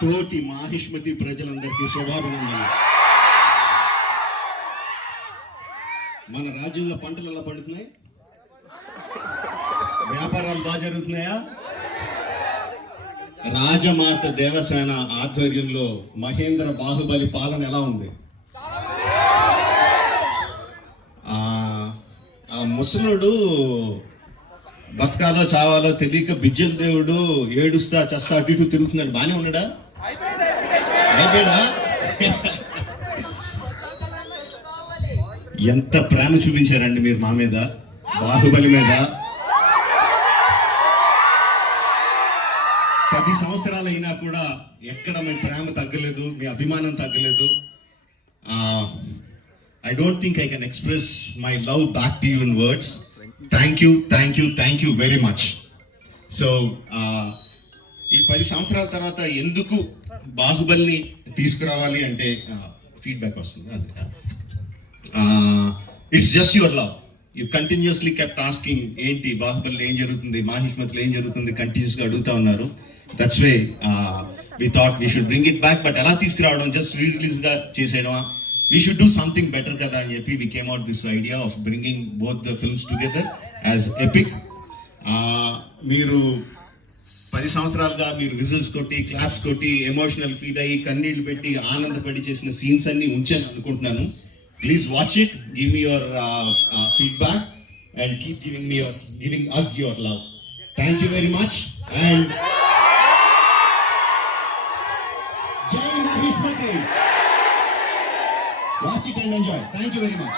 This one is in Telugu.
తోటి మాహిష్మతి ప్రజలందరికీ శుభాభినందనలు. మన రాజ్యంలో పంటలు ఎలా పండుతున్నాయి? వ్యాపారాలు బాగా జరుగుతున్నాయా? రాజమాత దేవసేన ఆధ్వర్యంలో మహేంద్ర బాహుబలి పాలన ఎలా ఉంది? ఆ ముసలుడు బతకాలో చావాలో తెలియక బిజ్జల దేవుడు ఏడుస్తా చస్తా అటు ఇటు తిరుగుతున్నాడు. బానే ఉన్నాడా? అయిపోయాడా? ఎంత ప్రేమ చూపించారండి మీరు మా మీద, బాహుబలి మీద. 10 సంవత్సరాలు అయినా కూడా ఎక్కడ మీ ప్రేమ తగ్గలేదు, మీ అభిమానం తగ్గలేదు. I don't think I can express my love back to you in words. Thank you very much. So, ఈ 10 సంవత్సరాల తర్వాత ఎందుకు బాహుబలిని తీసుకురావాలి అంటే ఫీడ్బ్యాక్ వస్తుంది. It's just your love. You continuously kept asking ఏంటి బాహుబలిలో ఏం జరుగుతుంది, మాహిష్మతిలో ఏం జరుగుతుంది, కంటిన్యూస్గా అడుగుతా ఉన్నారు. That's way we thought we should bring it back. But ఎలా తీసుకురావడం, జస్ట్ రిలీజ్గా చేసేయడమా? We should do something better kada అని చెప్పి we came out this idea of bringing both the films together as epic. మీరు 10 సంవత్సరాలుగా మీరు విజిల్స్ కొట్టి, క్లాప్స్ కొట్టి, ఎమోషనల్ ఫీల్ అయ్యి, కన్నీళ్లు పెట్టి, ఆనందపడి చేసిన సీన్స్ అన్ని ఉంచాను అనుకుంటున్నాను. Please watch it, give me your feedback and keep giving us your love. Thank you very much and Jai Mahishmati. Watch it and enjoy. Thank you very much.